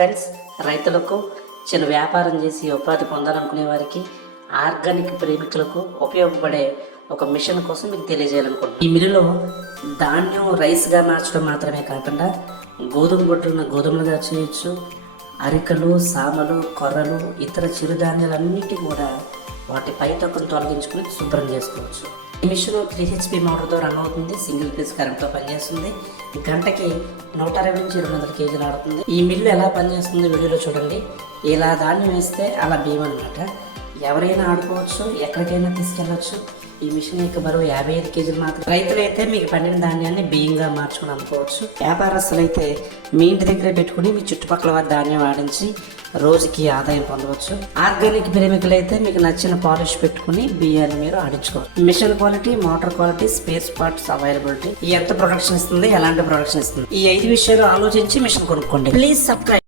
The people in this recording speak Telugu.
ఫ్రెండ్స్ రైతులకు చిన్న వ్యాపారం చేసి ఉపాధి పొందాలనుకునే వారికి ఆర్గానిక్ ప్రేమికులకు ఉపయోగపడే ఒక మిషన్ కోసం మీకు తెలియజేయాలనుకుంటున్నాను. ఈ మిల్లులో ధాన్యం రైస్గా మార్చడం మాత్రమే కాకుండా గోధుమ బొట్టులను గోధుమలుగా చేయొచ్చు. అరికలు సామలు కొర్రలు ఇతర చిరుధాన్యాలన్నిటి కూడా వాటి పై తొక్కును తొలగించుకుని శుభ్రం చేసుకోవచ్చు. ఈ మిషన్ త్రీ హెచ్పి మోటార్తో రన్ అవుతుంది సింగిల్ పీస్ కరెంట్తో పనిచేస్తుంది. గంటకి నూట అరవై నుంచి రెండు వందల కేజీలు ఆడుతుంది ఈ మిల్లు ఎలా పనిచేస్తుంది వీడియోలో చూడండి. ఇలా ధాన్యం వేస్తే అలా బియ్యం అనమాట ఎవరైనా ఆడుకోవచ్చు ఎక్కడికైనా తీసుకెళ్ళవచ్చు ఈ మిషన్ యొక్క బరువు యాభై ఐదు కేజీలు మాత్రం రైతులైతే మీకు పండిన ధాన్యాన్ని బియ్యంగా మార్చుకుని అమ్ముకోవచ్చు వ్యాపారస్తులు అయితే మీ ఇంటి దగ్గర పెట్టుకుని మీ చుట్టుపక్కల వారి ధాన్యం ఆడించి రోజుకి ఆదాయం పొందవచ్చు. ఆర్గానిక్ ప్రేమికులు అయితే మీకు నచ్చిన పాలిష్ పెట్టుకుని బియ్యాన్ని మీరు ఆడించుకోవచ్చు. Machine quality motor quality space parts availability. ఎంత ప్రొడక్షన్ ఇస్తుంది ఎలాంటి ప్రొడక్షన్ ఇస్తుంది? ఈ ఐదు విషయాలు ఆలోచించి మిషన్ కొనుక్కోండి. Please subscribe.